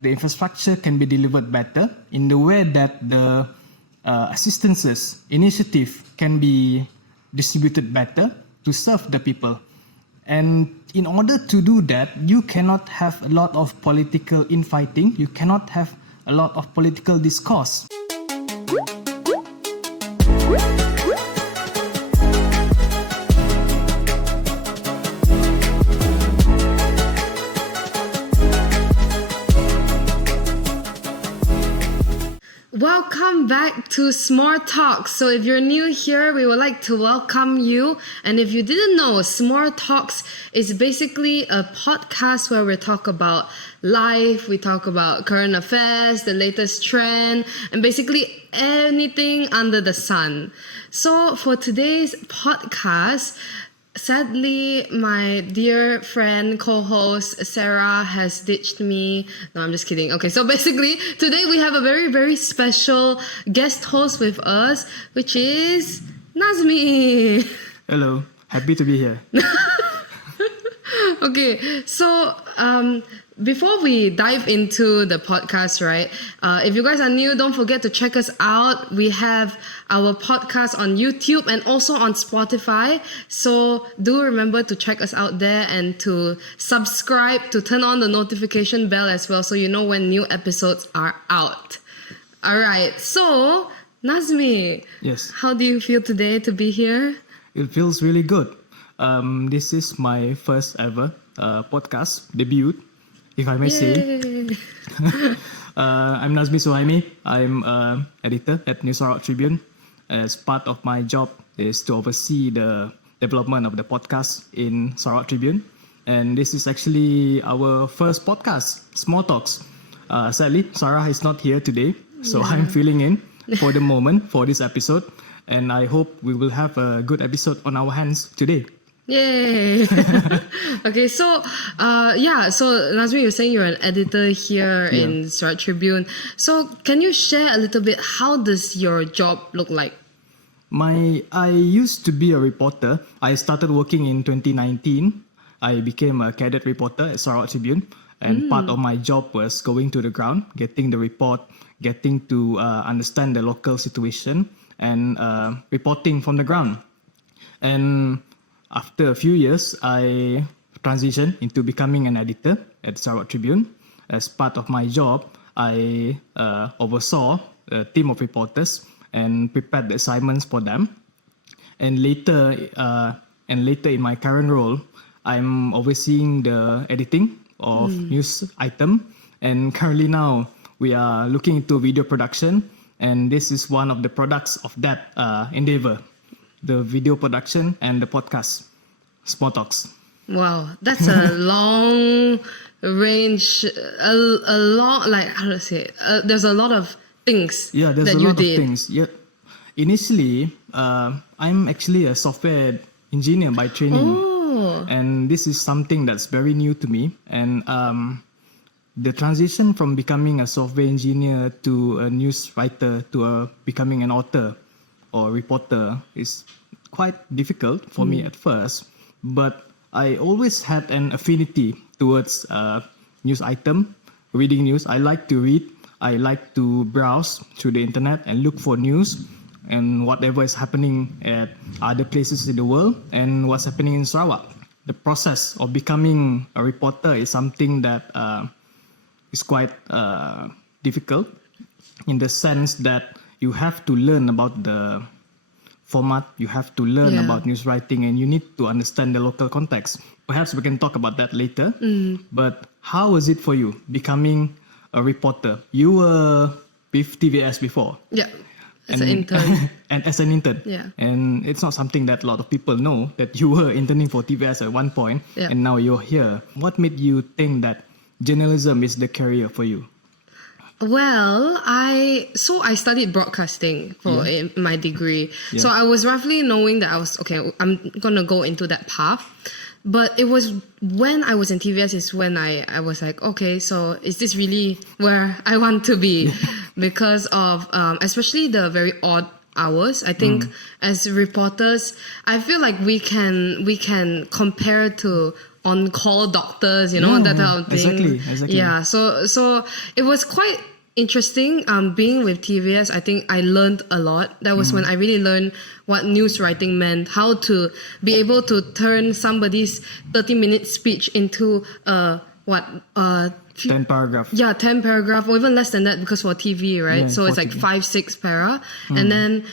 the infrastructure can be delivered better in the way that the assistances, initiative can be distributed better to serve the people. And in order to do that, you cannot have a lot of political infighting, you cannot have a lot of political discourse. Welcome back to S'more Talks. So if you're new here, we would like to welcome you. And if you didn't know, S'more Talks is basically a podcast where we talk about life, we talk about current affairs, the latest trend, and basically anything under the sun. So for today's podcast, sadly, my dear friend, co-host Sarah has ditched me. No, I'm just kidding. Okay, so basically, today we have a very, very special guest host with us, which is Nazmi. Hello, happy to be here. Okay, so before we dive into the podcast, right? If you guys are new, don't forget to check us out. We have our podcast on YouTube and also on Spotify. So do remember to check us out there and to subscribe, to turn on the notification bell as well so you know when new episodes are out. All right, so Nazmi, Yes, how do you feel today to be here? it feels really good. This is my first ever podcast debut, if I may say. I'm Nazmi Suhaimi. I'm editor at New Sarawak Tribune. As part of my job is to oversee the development of the podcast in Sarawak Tribune. And this is actually our first podcast, Small Talks. Sadly, Sarah is not here today, so I'm filling in for the moment for this episode. And I hope we will have a good episode on our hands today. Yay! Okay, so so Nazmi, you're saying you're an editor here in Sarawak Tribune. So can you share a little bit, how does your job look like? I used to be a reporter. I started working in 2019. I became a cadet reporter at Sarawak Tribune, and part of my job was going to the ground, getting the report, getting to understand the local situation, and reporting from the ground. And after a few years, I transitioned into becoming an editor at Sarawak Tribune. As part of my job, I oversaw a team of reporters and prepared the assignments for them. And later in my current role, I'm overseeing the editing of news item. And currently now, we are looking into video production, and this is one of the products of that endeavor. The video production and the podcast, Small Talks. Wow, that's a long range, a lot, like, how to say it? There's a lot of things Yeah, there's that a you lot did. of things. Yeah, initially, I'm actually a software engineer by training, and this is something that's very new to me. And the transition from becoming a software engineer to a news writer to becoming an author or reporter is quite difficult for me at first, but I always had an affinity towards news item, reading news. I like to read. I like to browse through the internet and look for news and whatever is happening at other places in the world and what's happening in Sarawak. The process of becoming a reporter is something that is quite difficult, in the sense that you have to learn about the format, you have to learn about news writing, and you need to understand the local context. Perhaps we can talk about that later. But how was it for you becoming a reporter? You were with TVS before. Yeah, as an intern. And as an intern. Yeah. And it's not something that a lot of people know, that you were interning for TVS at one point, and now you're here. What made you think that journalism is the career for you? Well, I studied broadcasting for my degree. Yeah. So I was roughly knowing that I'm gonna go into that path. But it was when I was in TVS is when I was like, okay, so is this really where I want to be? Because of especially the very odd hours. I think as reporters, I feel like we can compare to on-call doctors, you know, that type of thing. Exactly. Yeah, so it was quite interesting. Being with TVS, I think I learned a lot. That was when I really learned what news writing meant, how to be able to turn somebody's 30-minute speech into 10 paragraph. Yeah, 10 paragraph or even less than that because for TV, right? Yeah, so it's for like TV. 5-6 para, and then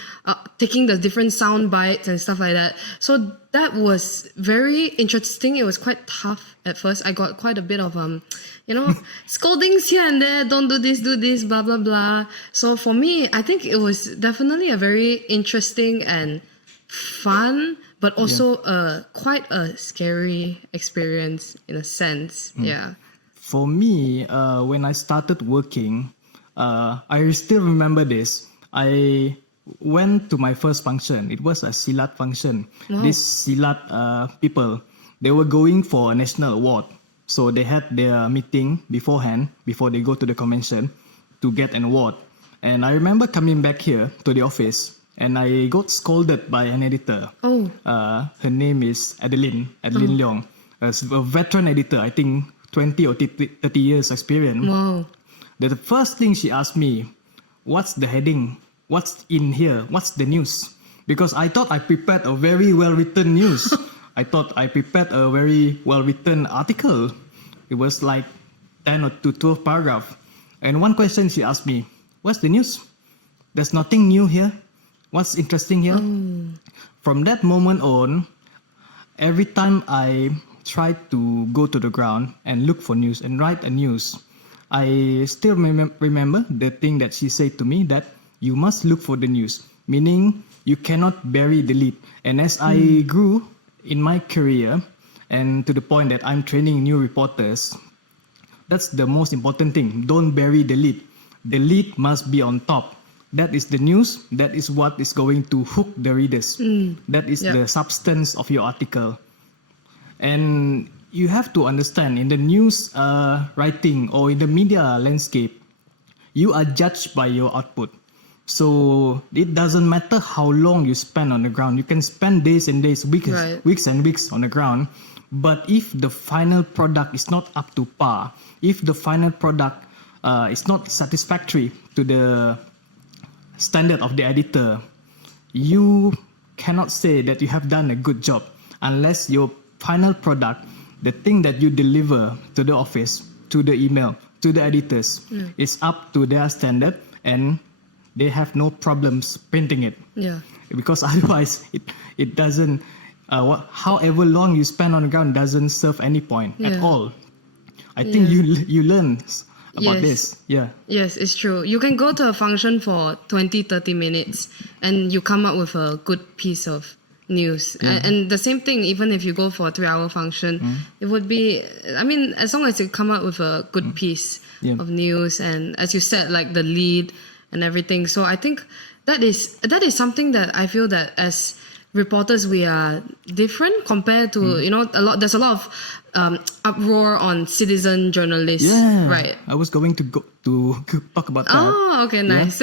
taking the different sound bites and stuff like that. So that was very interesting. It was quite tough at first. I got quite a bit of scoldings here and there. Don't do this, blah blah blah. So for me, I think it was definitely a very interesting and fun, but also quite a scary experience in a sense. Yeah. For me, when I started working, I still remember this. I went to my first function. It was a Silat function. Wow. These Silat people, they were going for a national award. So they had their meeting beforehand, before they go to the convention, to get an award. And I remember coming back here to the office, and I got scolded by an editor. Oh. Her name is Adeline Leong. A veteran editor, I think 20 or 30 years experience. Wow. The first thing she asked me, what's the heading? What's in here? What's the news? Because I thought I prepared a very well-written news. I thought I prepared a very well-written article. It was like 10 or 12 paragraph. And one question she asked me, what's the news? There's nothing new here. What's interesting here? From that moment on, every time I tried to go to the ground and look for news and write a news, I still remember the thing that she said to me, that you must look for the news, meaning you cannot bury the lead. And as I grew in my career, and to the point that I'm training new reporters, that's the most important thing. Don't bury the lead. The lead must be on top. That is the news. That is what is going to hook the readers. That is the substance of your article. And you have to understand, in the news writing or in the media landscape, you are judged by your output. So it doesn't matter how long you spend on the ground. You can spend days and days, weeks and weeks on the ground. But if the final product is not up to par, if the final product is not satisfactory to the standard of the editor, you cannot say that you have done a good job unless your final product, the thing that you deliver to the office, to the email, to the editors, is up to their standard and they have no problems printing it. Yeah. Because otherwise, it doesn't, however long you spend on the ground doesn't serve any point at all. I think you learn about this. Yeah. Yes, it's true. You can go to a function for 20-30 minutes and you come up with a good piece of news. And the same thing, even if you go for a 3-hour function, it would be, I mean, as long as you come up with a good piece of news, and as you said, like the lead and everything. So I think that is something that I feel that as reporters we are different compared to there's a lot of uproar on citizen journalists. Right. I was going to talk about that. Oh, okay, nice.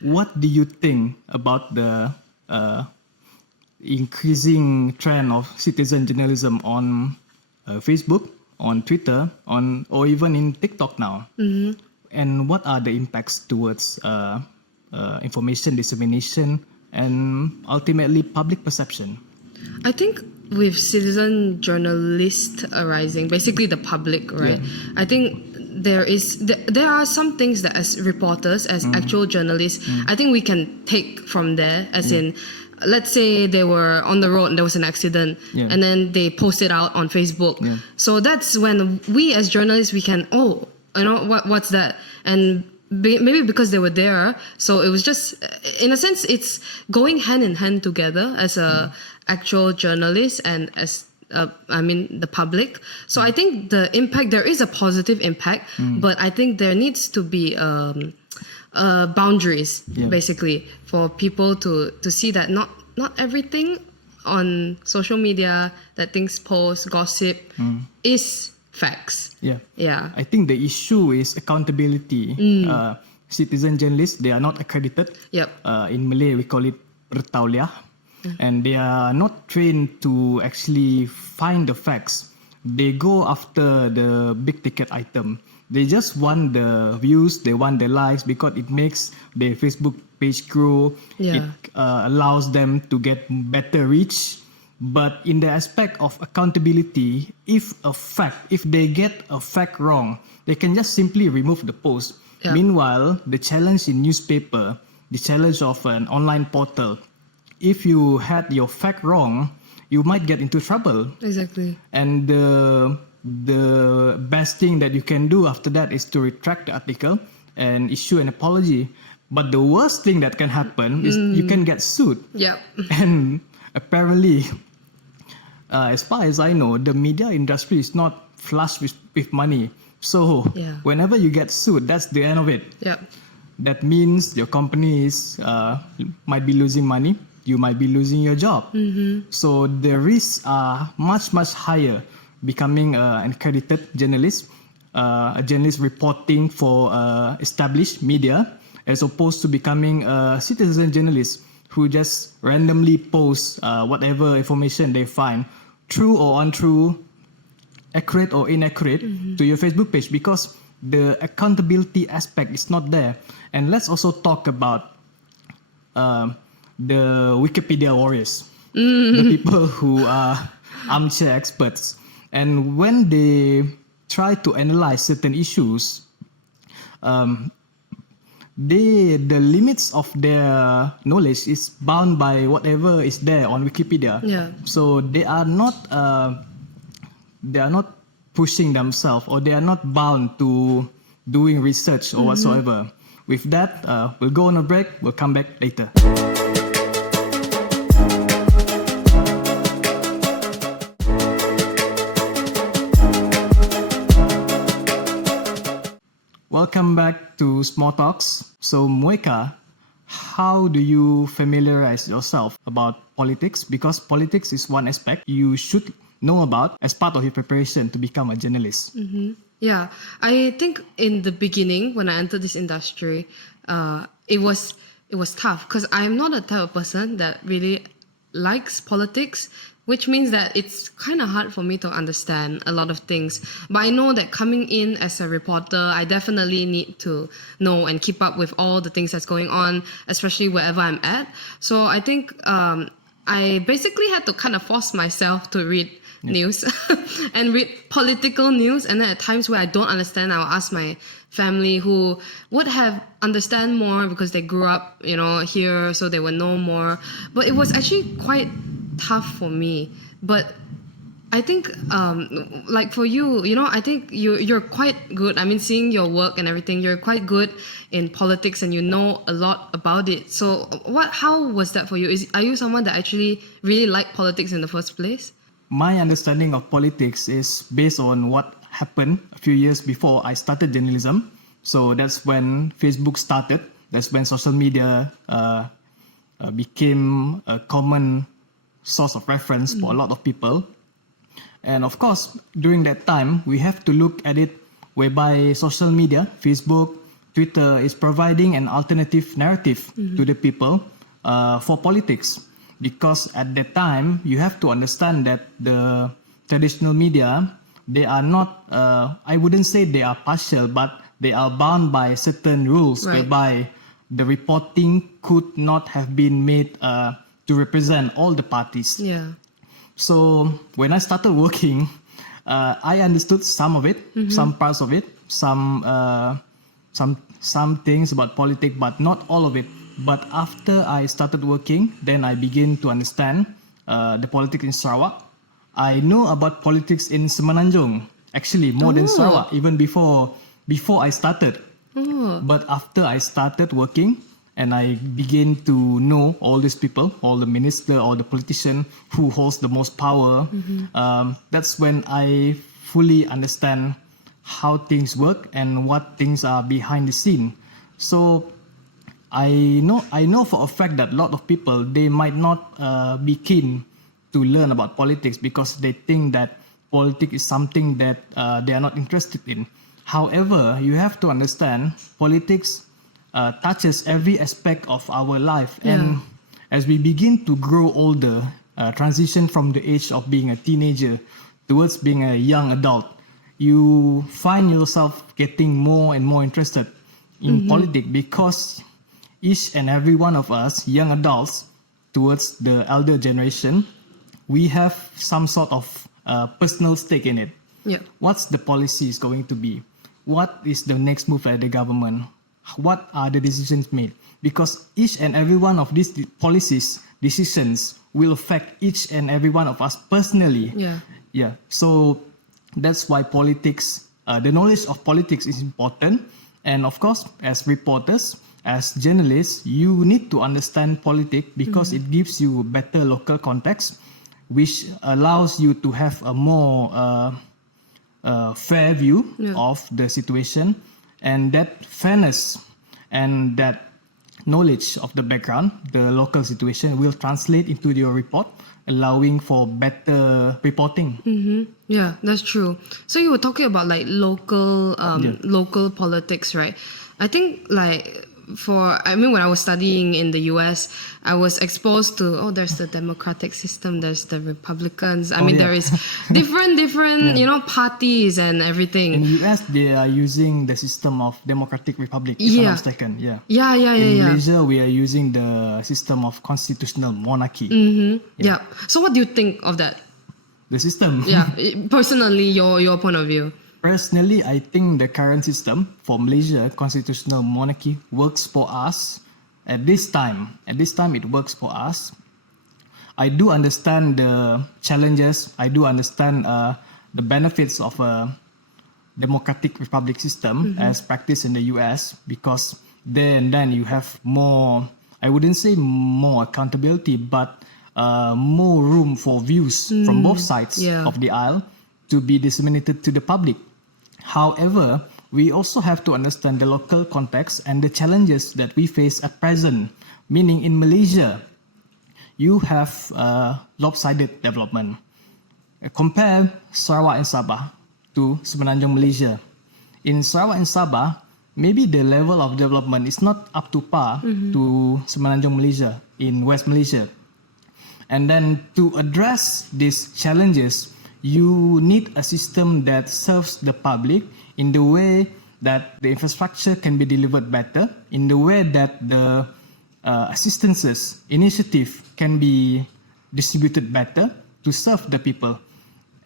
What do you think about the increasing trend of citizen journalism on Facebook, on Twitter, or even in TikTok now? And what are the impacts towards information dissemination and ultimately public perception? I think with citizen journalists arising, basically the public, right? I think there are some things that as reporters, as actual journalists, I think we can take from there, as in, let's say they were on the road and there was an accident and then they post it out on Facebook. So that's when we as journalists, we can, what's that? And maybe because they were there, so it was just, in a sense, it's going hand in hand together as a actual journalist and as the public. So I think the impact, there is a positive impact, but I think there needs to be boundaries, basically, for people to see that not everything on social media that things post, gossip, is facts. I think the issue is accountability. Citizen journalists, they are not accredited. In Malay, we call it bertauliah. And they are not trained to actually find the facts. they go after the big ticket item. They just want the views, they want the likes because it makes their Facebook page grow. Yeah. It allows them to get better reach. But in the aspect of accountability, if they get a fact wrong, they can just simply remove the post. Yeah. Meanwhile, the challenge in newspaper, the challenge of an online portal, if you had your fact wrong, you might get into trouble. Exactly. And the best thing that you can do after that is to retract the article and issue an apology. But the worst thing that can happen is you can get sued. Yep. And apparently, as far as I know, the media industry is not flush with money. So whenever you get sued, that's the end of it. Yep. That means your company might be losing money. You might be losing your job. So the risks are much, much higher becoming an accredited journalist, a journalist reporting for established media, as opposed to becoming a citizen journalist who just randomly posts whatever information they find, true or untrue, accurate or inaccurate, to your Facebook page, because the accountability aspect is not there. And let's also talk about the Wikipedia warriors, the people who are armchair experts. And when they try to analyze certain issues, the limits of their knowledge is bound by whatever is there on Wikipedia. Yeah. So they are not pushing themselves, or they are not bound to doing research or whatsoever. With that, we'll go on a break. We'll come back later. Welcome back to Small Talks. So Moeka, how do you familiarize yourself about politics? Because politics is one aspect you should know about as part of your preparation to become a journalist. Yeah, I think in the beginning when I entered this industry, it was tough because I'm not a type of person that really likes politics, which means that it's kind of hard for me to understand a lot of things. But I know that coming in as a reporter, I definitely need to know and keep up with all the things that's going on, especially wherever I'm at. So I think I basically had to kind of force myself to read news and read political news. And then at times where I don't understand, I'll ask my family who would have understand more because they grew up, here, so they would know more. But it was actually quite tough for me. But I think like for you, I think you're quite good. I mean, seeing your work and everything, you're quite good in politics and you know a lot about it. So how was that for you? Are you someone that actually really liked politics in the first place? My understanding of politics is based on what happened a few years before I started journalism. So that's when Facebook started. That's when social media became a common source of reference for a lot of people. And of course, during that time, we have to look at it whereby social media, Facebook, Twitter is providing an alternative narrative to the people for politics. Because at that time, you have to understand that the traditional media, they are not, I wouldn't say they are partial, but they are bound by certain rules, right, whereby the reporting could not have been made to represent all the parties. Yeah. So when I started working, I understood some of it, some parts of it, some things about politics, but not all of it. But after I started working, then I began to understand the politics in Sarawak. I know about politics in Semenanjung, actually more than Sarawak, even before I started. But after I started working, and I began to know all these people, all the minister, all the politician who holds the most power. That's when I fully understand how things work and what things are behind the scene. So I know for a fact that a lot of people, they might not be keen to learn about politics because they think that politics is something that they are not interested in. However, you have to understand politics touches every aspect of our life. And as we begin to grow older, transition from the age of being a teenager towards being a young adult, you find yourself getting more and more interested in politics because each and every one of us, young adults, towards the elder generation, we have some sort of personal stake in it. Yeah. What's the policy is going to be? What is the next move at the government? What are the decisions made? Because each and every one of these policies, decisions will affect each and every one of us personally. Yeah. So that's why politics, the knowledge of politics is important. And of course, as reporters, as journalists, you need to understand politics because it gives you better local context, which allows you to have a more fair view of the situation. And that fairness and that knowledge of the background, the local situation, will translate into your report, allowing for better reporting. Yeah, that's true. So you were talking about like local politics, right? I think when I was studying in the US, I was exposed to, there's the democratic system, there's the Republicans. There is different parties and everything. In the US, they are using the system of democratic republic, if I'm not mistaken. In Malaysia, we are using the system of constitutional monarchy. So what do you think of that? The system? Personally, your point of view. Personally, I think the current system for Malaysia, constitutional monarchy, works for us at this time. At this time, it works for us. I do understand the challenges. I do understand the benefits of a democratic republic system as practiced in the US, because then you have more, I wouldn't say more accountability, but more room for views from both sides of the aisle to be disseminated to the public. However, we also have to understand the local context and the challenges that we face at present. Meaning in Malaysia, you have lopsided development. Compare Sarawak and Sabah to Semenanjung Malaysia. In Sarawak and Sabah, maybe the level of development is not up to par to Semenanjung Malaysia in West Malaysia. And then to address these challenges, you need a system that serves the public in the way that the infrastructure can be delivered better, in the way that the assistances, initiative can be distributed better to serve the people.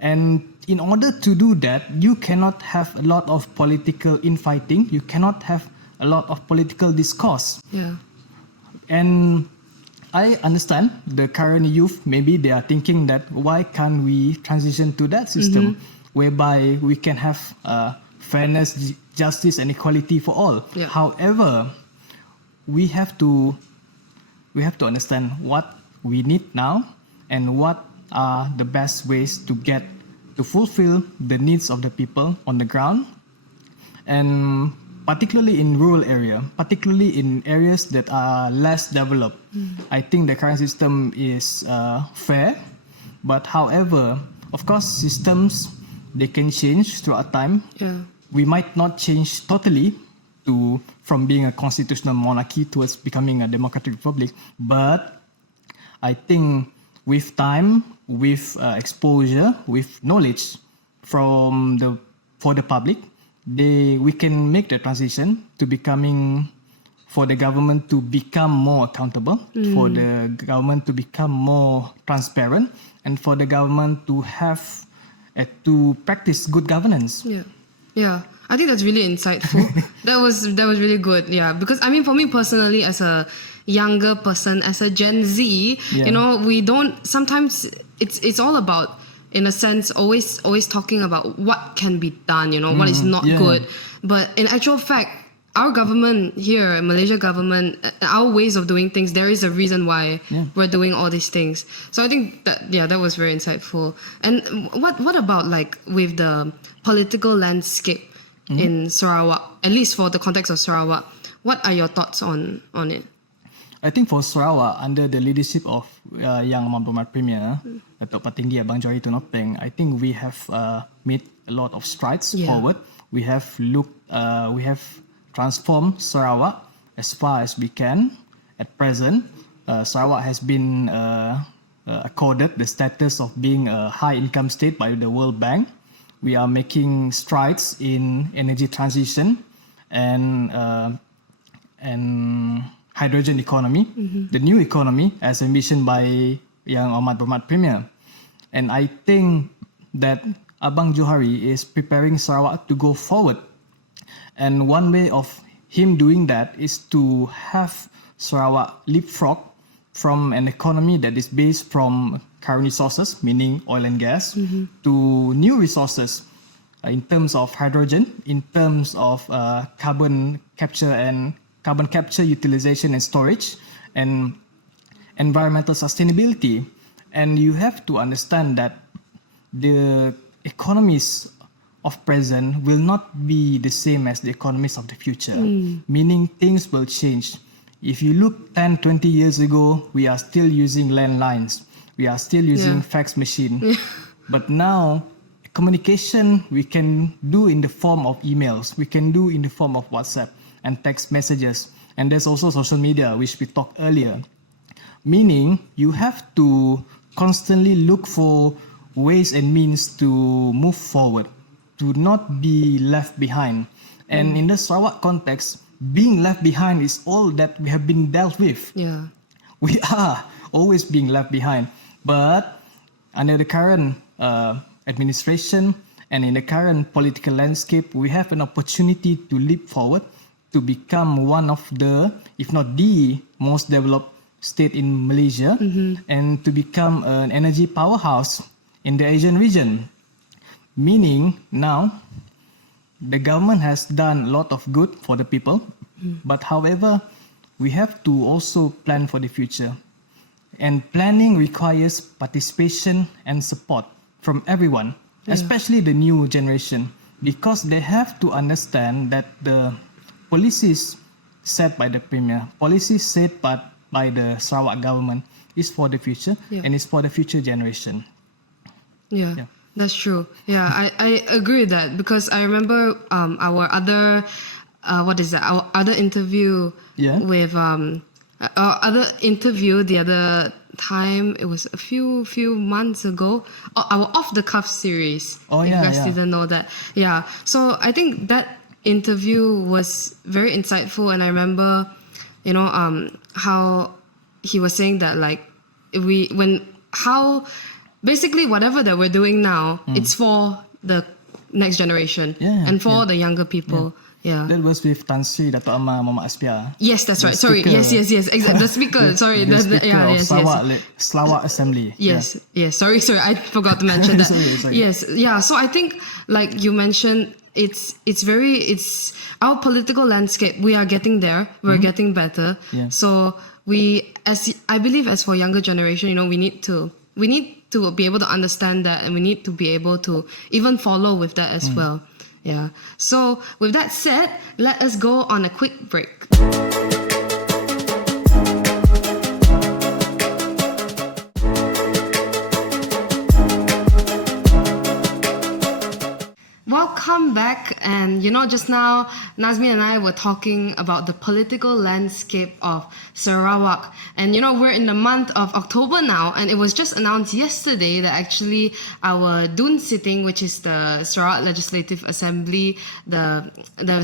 And in order to do that, you cannot have a lot of political infighting, you cannot have a lot of political discourse. And I understand the current youth, maybe they are thinking that why can't we transition to that system whereby we can have fairness, justice and equality for all. However, we have to understand what we need now and what are the best ways to fulfill the needs of the people on the ground, and particularly in rural area, particularly in areas that are less developed. I think the current system is fair, but however, of course, systems, they can change throughout time. We might not change totally from being a constitutional monarchy towards becoming a democratic republic, but I think with time, with exposure, with knowledge for the public, we can make the transition to for the government to become more accountable, for the government to become more transparent, and for the government to have to practice good governance. I think that's really insightful. that was really good. Because for me personally, as a younger person, as a Gen Z, we don't, sometimes it's all about, in a sense, always talking about what can be done, what is not good. But in actual fact, our government here, Malaysia government, our ways of doing things, there is a reason why we're doing all these things. So I think that was very insightful. And what about like with the political landscape in Sarawak, at least for the context of Sarawak, what are your thoughts on it? I think for Sarawak, under the leadership of Yang Amat Premier, Datuk Patinggi Abang Johari Tunopeng, I think we have made a lot of strides forward. We have transformed Sarawak as far as we can. At present, Sarawak has been accorded the status of being a high income state by the World Bank. We are making strides in energy transition and hydrogen economy, the new economy as envisioned by Yang Ahmad Berhad Premier. And I think that Abang Johari is preparing Sarawak to go forward. And one way of him doing that is to have Sarawak leapfrog from an economy that is based from current resources, meaning oil and gas, to new resources in terms of hydrogen, in terms of carbon capture, utilization and storage, and environmental sustainability. And you have to understand that the economies of present will not be the same as the economies of the future, meaning things will change. If you look 10, 20 years ago, we are still using landlines. We are still using fax machine. But now, communication we can do in the form of emails. We can do in the form of WhatsApp and text messages. And there's also social media, which we talked earlier. Meaning, you have to constantly look for ways and means to move forward, to not be left behind. And in the Sarawak context, being left behind is all that we have been dealt with. Yeah. We are always being left behind. But under the current administration and in the current political landscape, we have an opportunity to leap forward, to become one of the, if not the most developed state in Malaysia, and to become an energy powerhouse in the Asian region. Meaning now, the government has done a lot of good for the people, but however, we have to also plan for the future. And planning requires participation and support from everyone, especially the new generation, because they have to understand that the policies set by the Premier, policies set by the Sarawak government is for the future and is for the future generation. Yeah. That's true. Yeah, I agree with that, because I remember our other our other interview with our other interview the other time. It was a few months ago. Our off the cuff series. If you guys didn't know that. Yeah. So I think that interview was very insightful, and I remember, how he was saying that basically whatever that we're doing now, it's for the next generation and for the younger people. Yeah. That was with Tan Sri Dato' Amar Moeka Ashley. Yes, that's right. Sorry. Yes. Exactly. The speaker. Sorry. The speaker of Sarawak Assembly. Yes. Sorry. I forgot to mention that. Sorry. Yes. Yeah. So I think, like you mentioned, it's our political landscape. We are getting there. We're getting better. Yeah. So I believe as for younger generation, we need to be able to understand that, and we need to be able to even follow with that as well. Yeah. So with that said, let us go on a quick break. Welcome back, and just now Nazmi and I were talking about the political landscape of Sarawak, and we're in the month of October now, and it was just announced yesterday that actually our Dun sitting, which is the Sarawak Legislative Assembly, the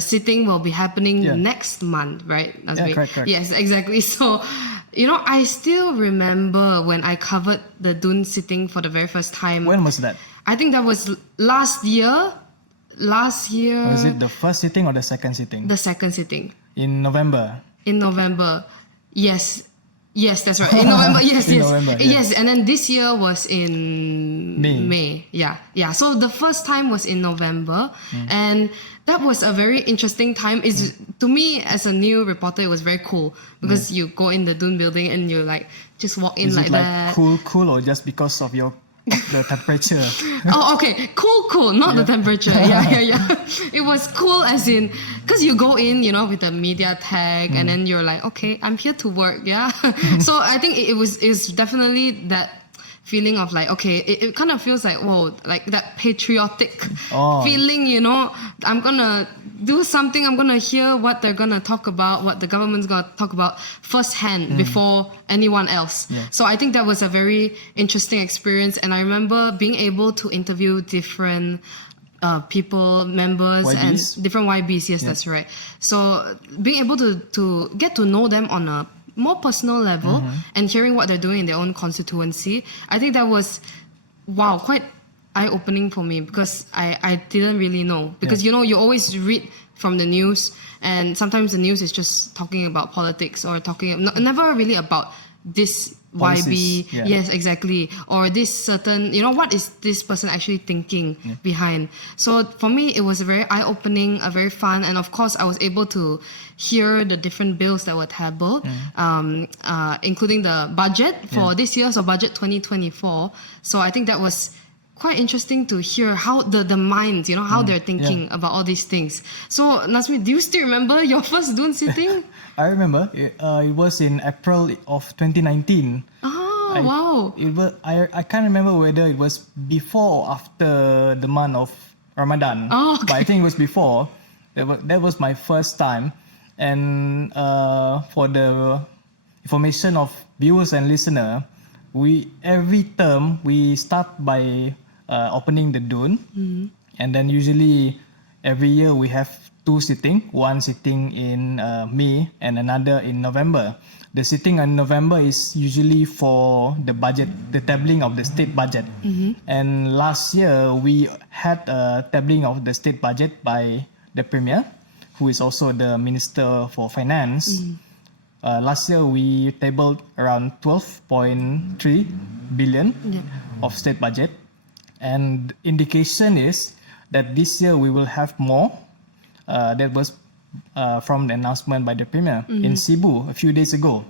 sitting will be happening next month, right, Nazmi? Yeah, correct. Yes, exactly. So I still remember when I covered the Dun sitting for the very first time. When was that? I think that was last year. Was it the first sitting or the second sitting? The second sitting. In November? Yes, that's right. In November, yes. November, yes. And then this year was in May. Yeah. So the first time was in November, and that was a very interesting time. To me, as a new reporter, it was very cool, because you go in the Dun building and you just walk in like that. Cool, or just because of the temperature? Oh, okay. Cool. Not the temperature. Yeah. It was cool as in, because you go in, with the media tag, and then you're like, okay, I'm here to work. Yeah. So I think it was definitely that feeling of like, okay, it kind of feels like, whoa, like that patriotic Oh. feeling, you know, I'm gonna do something, I'm gonna hear what they're gonna talk about, what the government's gonna talk about firsthand before anyone else. Yeah. So I think that was a very interesting experience, and I remember being able to interview different people, members, YBs? and different YBs. Yes, that's right. So being able to get to know them on a more personal level and hearing what they're doing in their own constituency, I think that was, wow, quite eye-opening for me, because I didn't really know. Because, you know, you always read from the news, and sometimes the news is just talking about politics or never really about this Policies, YB, yeah. yes, exactly, or this certain, you know, what is this person actually thinking behind. So for me, it was a very eye-opening, a very fun, and of course I was able to hear the different bills that were tabled, including the budget for this year, so budget 2024. So I think that was quite interesting to hear how the minds, you know, how they're thinking about all these things. So Nazmi, do you still remember your first Dune sitting? I remember it was in April of 2019. Oh, wow. It was, I can't remember whether it was before or after the month of Ramadan. Oh, okay. But I think it was before. That was my first time. And for the information of viewers and listener, every term we start by opening the Dune. And then usually every year we have 2 sitting, one sitting in May and another in November. The sitting in November is usually for the budget, the tabling of the state budget. And last year we had a tabling of the state budget by the Premier, who is also the Minister for Finance. Last year we tabled around 12.3 billion of state budget. And indication is that this year we will have more. That was from the announcement by the Premier in Cebu a few days ago.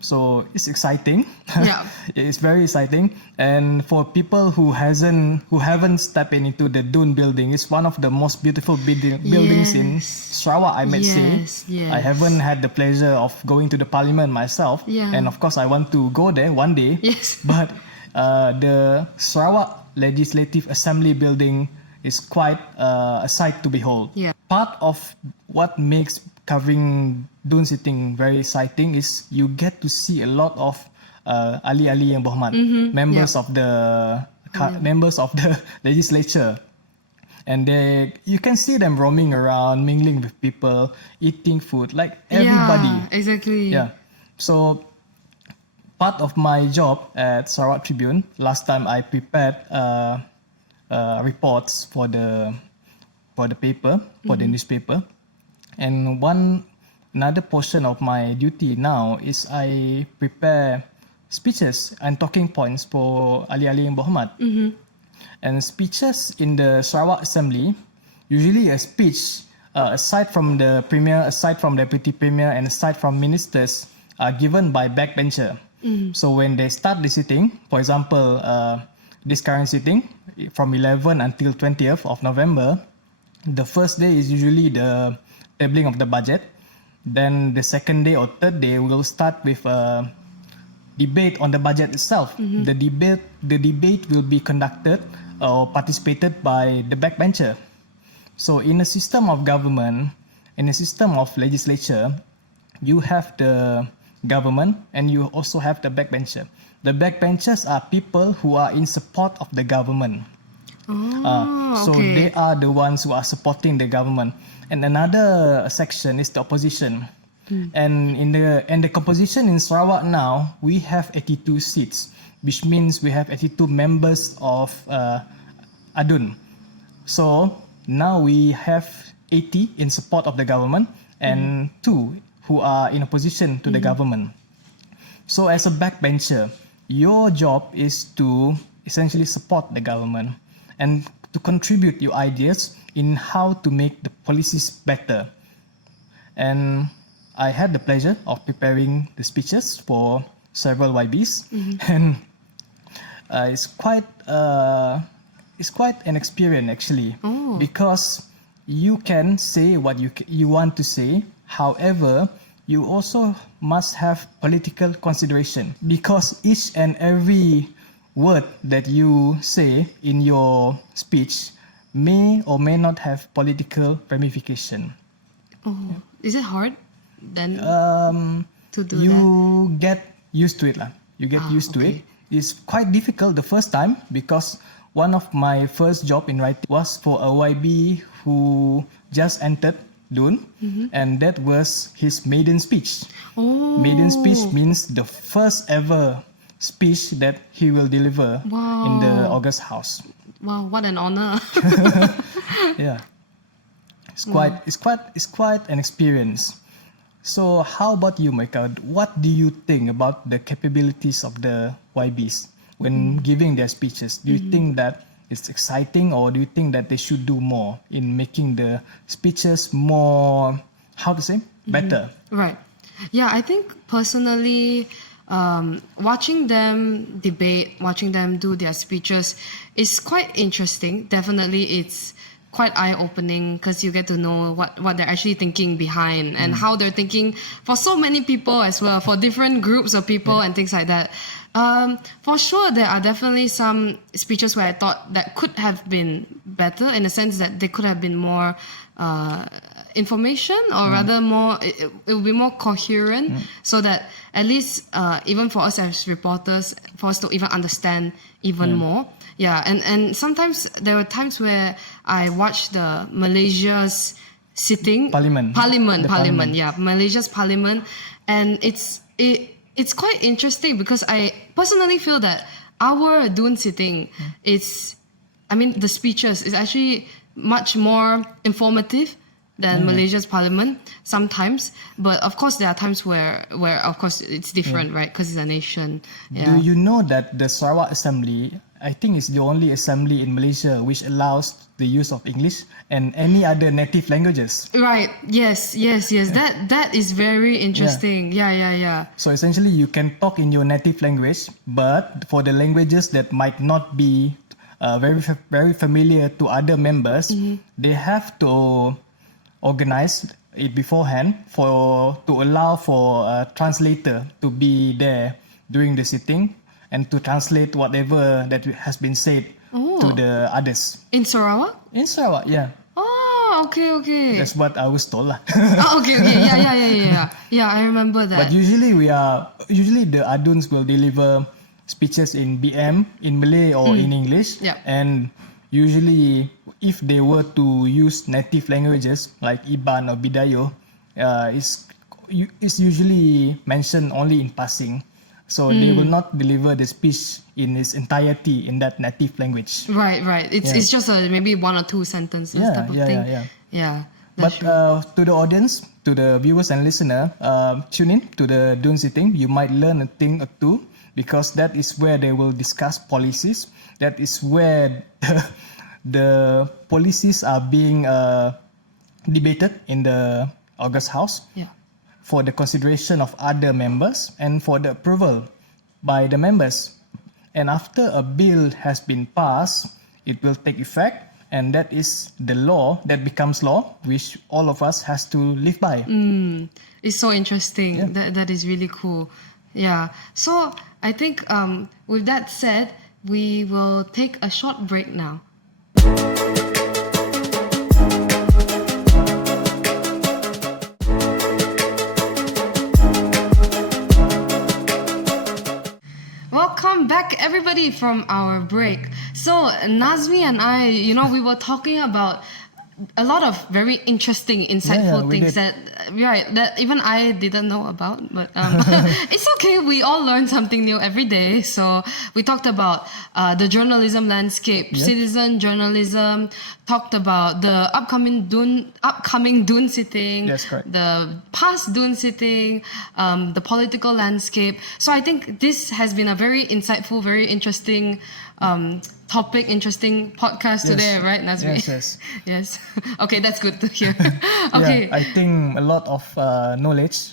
So it's exciting. Yeah. It's very exciting. And for people who haven't stepped into the Dune building, it's one of the most beautiful buildings in Sarawak, I might say. Yes. I haven't had the pleasure of going to the parliament myself. Yeah. And of course, I want to go there one day. Yes. But the Sarawak Legislative Assembly building is quite a sight to behold. Yeah. Part of what makes covering Dune sitting very exciting is you get to see a lot of ahli-ahli yang berhormat, members of the legislature, and you can see them roaming around, mingling with people, eating food, like everybody. Yeah, exactly. Yeah. So part of my job at Sarawak Tribune, last time I prepared reports for the paper, for the newspaper. And another portion of my duty now is I prepare speeches and talking points for ahli-ahli yang berhormat. And speeches in the Sarawak Assembly, usually a speech, aside from the Premier, aside from Deputy Premier, and aside from ministers, are given by backbencher. So when they start the sitting, for example, this current sitting, from 11 until 20th of November, the first day is usually the tabling of the budget. Then the second day or third day, we'll start with a debate on the budget itself. The debate will be conducted or participated by the backbencher. So in a system of government, in a system of legislature, you have the government and you also have the backbencher. The backbenchers are people who are in support of the government. So they are the ones who are supporting the government. And another section is the opposition. And in the composition in Sarawak now, we have 82 seats, which means we have 82 members of ADUN. So now we have 80 in support of the government and 2 who are in opposition to the government. So as a backbencher, your job is to essentially support the government and to contribute your ideas in how to make the policies better. And I had the pleasure of preparing the speeches for several YBs, and it's quite an experience actually, because you can say what you want to say. However, you also must have political consideration, because each and every word that you say in your speech may or may not have political ramification. Oh, is it hard then to do You that? get used to it lah. You get used to it. Okay. It's quite difficult the first time because one of my first job in writing was for a YB who just entered Dun, and that was his maiden speech. Oh. Maiden speech means the first ever speech that he will deliver in the Wow. August House. Wow, what an honor. Yeah, it's quite an experience. So how about you, Moeka? What do you think about the capabilities of the YBs when giving their speeches? Do you think that it's exciting, or do you think that they should do more in making the speeches more, how to say, better? Right. Yeah, I think personally, watching them debate, watching them do their speeches is quite interesting. Definitely, it's quite eye-opening because you get to know what they're actually thinking behind and how they're thinking for so many people as well, for different groups of people and things like that. For sure, there are definitely some speeches where I thought that could have been better in the sense that they could have been more information, or rather more, it will be more coherent so that at least even for us as reporters, for us to even understand even more. Yeah, and sometimes there were times where I watched the Malaysia's sitting Parliament. Yeah, Malaysia's parliament, and it's quite interesting because I personally feel that our Dun sitting the speeches is actually much more informative than Malaysia's parliament sometimes, but of course there are times where of course it's different, right? Because it's a nation. Yeah. Do you know that the Sarawak Assembly, I think, is the only assembly in Malaysia which allows the use of English and any other native languages? Right. Yes. That is very interesting. Yeah. So essentially, you can talk in your native language, but for the languages that might not be very familiar to other members, they have to organize it beforehand to allow for a translator to be there during the sitting and to translate whatever that has been said to the others. In Sarawak? In Sarawak, yeah. Oh, okay. That's what I was told lah. Okay. Yeah. Yeah, I remember that. But usually the Aduns will deliver speeches in BM, in Malay or in English. Yeah. And usually if they were to use native languages like Iban or Bidayo, it's usually mentioned only in passing. So they will not deliver the speech in its entirety in that native language. Right. It's just maybe one or two sentences type of thing. Yeah. But to the audience, to the viewers and listener, tune in to the Dun sitting. You might learn a thing or two because that is where they will discuss policies. That is where the policies are being debated in the August House. Yeah. For the consideration of other members and for the approval by the members. And after a bill has been passed, it will take effect, and that is the law that becomes law, which all of us has to live by. It's so interesting. Yeah. That is really cool. Yeah. So I think with that said, we will take a short break now. Welcome back, everybody, from our break. So Nazmi and I, we were talking about a lot of very interesting, insightful things that even I didn't know about, but it's okay. We all learn something new every day. So we talked about the journalism landscape, citizen journalism. Talked about the upcoming Dun sitting, Yes, correct. the past Dun sitting, the political landscape. So I think this has been a very insightful, very interesting topic, interesting podcast today, right, Nazmi? Yes. Yes. Okay, that's good to hear. Okay. Yeah, I think a lot of knowledge,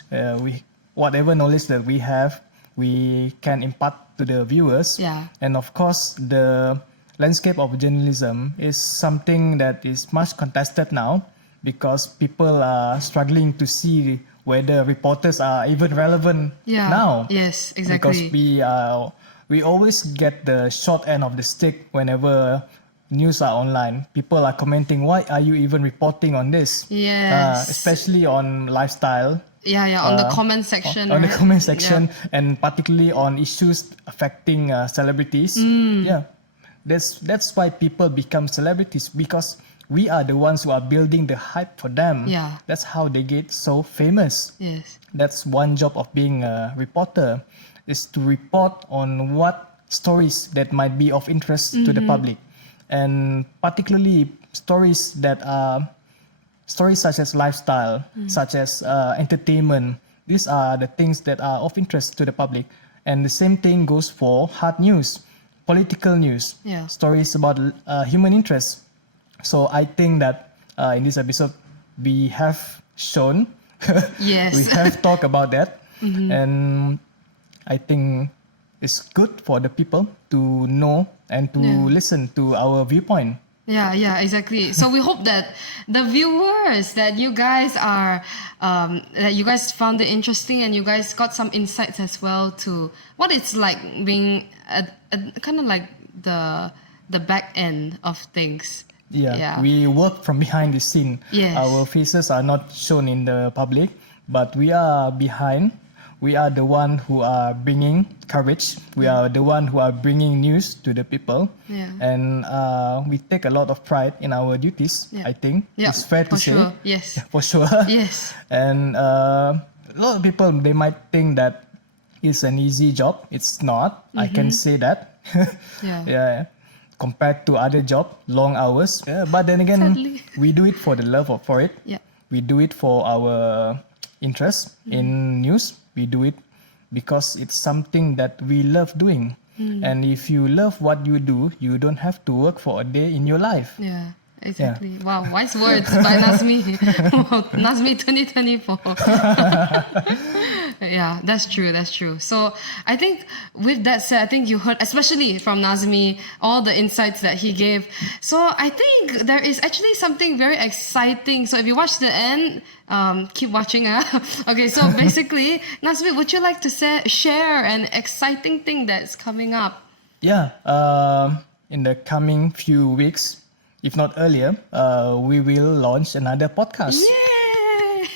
whatever knowledge that we have, we can impart to the viewers. Yeah. And of course, the landscape of journalism is something that is much contested now because people are struggling to see whether reporters are even relevant now. Yes, exactly. Because we always get the short end of the stick whenever news are online. People are commenting, why are you even reporting on this? Yes. Especially on lifestyle. Yeah, on the comment section. On the right? comment section, and particularly on issues affecting celebrities. Yeah, that's why people become celebrities, because we are the ones who are building the hype for them. Yeah. That's how they get so famous. Yes. That's one job of being a reporter, is to report on what stories that might be of interest to the public, and particularly stories that are stories such as lifestyle, such as entertainment. These are the things that are of interest to the public. And the same thing goes for hard news, political news, Yeah. stories about human interests. So I think that in this episode, we have shown, Yes. we have talked about that. And I think it's good for the people to know and to listen to our viewpoint. Yeah, exactly. So we hope that the viewers, that you guys are, that you guys found it interesting, and you guys got some insights as well to what it's like being a kind of like the back end of things. Yeah, we work from behind the scene. Yes. Our faces are not shown in the public, but we are behind. We are the one who are bringing coverage. We are the one who are bringing news to the people. Yeah. And we take a lot of pride in our duties, Yeah. I think. Yeah, It's fair to for say. sure. Yes. For sure. Yes. And a lot of people, they might think that it's an easy job. It's not. I can say that. Yeah. Compared to other job, long hours. But then again, Sadly. we do it for the love for it. Yeah. We do it for our interest in news. We do it because it's something that we love doing. And if you love what you do, you don't have to work for a day in your life. Yeah. Exactly. Wow, wise words by Nazmi. Nazmi 2024. Yeah, that's true. So I think with that said, I think you heard, especially from Nazmi, all the insights that he gave. So I think there is actually something very exciting. So if you watch the end, keep watching. Okay, so basically, Nazmi, would you like to share an exciting thing that's coming up? Yeah, in the coming few weeks, if not earlier, we will launch another podcast. Yay!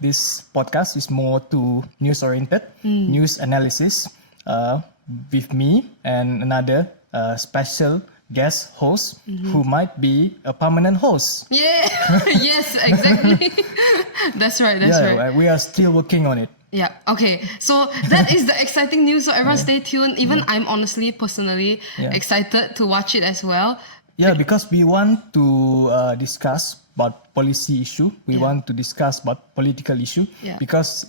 This podcast is more to news-oriented, news analysis, with me and another special guest host who might be a permanent host. Yeah, yes, exactly. That's right. We are still working on it. Yeah, okay. So that is the exciting news. So everyone stay tuned. Even I'm honestly, personally excited to watch it as well. Yeah, because we want to discuss about policy issue. We want to discuss about political issue. Yeah. Because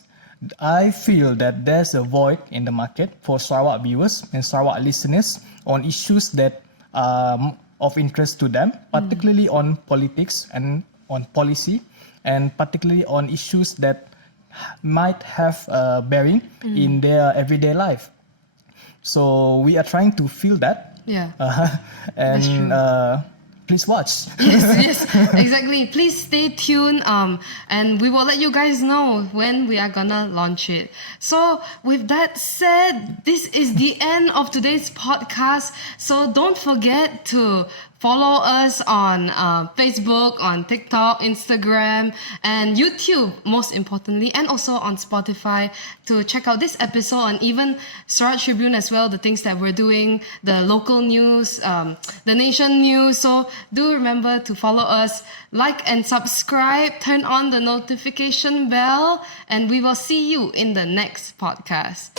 I feel that there's a void in the market for Sarawak viewers and Sarawak listeners on issues that are of interest to them, particularly on politics and on policy, and particularly on issues that might have a bearing in their everyday life. So we are trying to fill that. Yeah. And please watch. Yes, exactly. Please stay tuned. And we will let you guys know when we are gonna launch it. So with that said, this is the end of today's podcast. So don't forget to follow us on Facebook, on TikTok, Instagram, and YouTube, most importantly, and also on Spotify to check out this episode, and even Sarawak Tribune as well, the things that we're doing, the local news, the nation news. So do remember to follow us, like and subscribe, turn on the notification bell, and we will see you in the next podcast.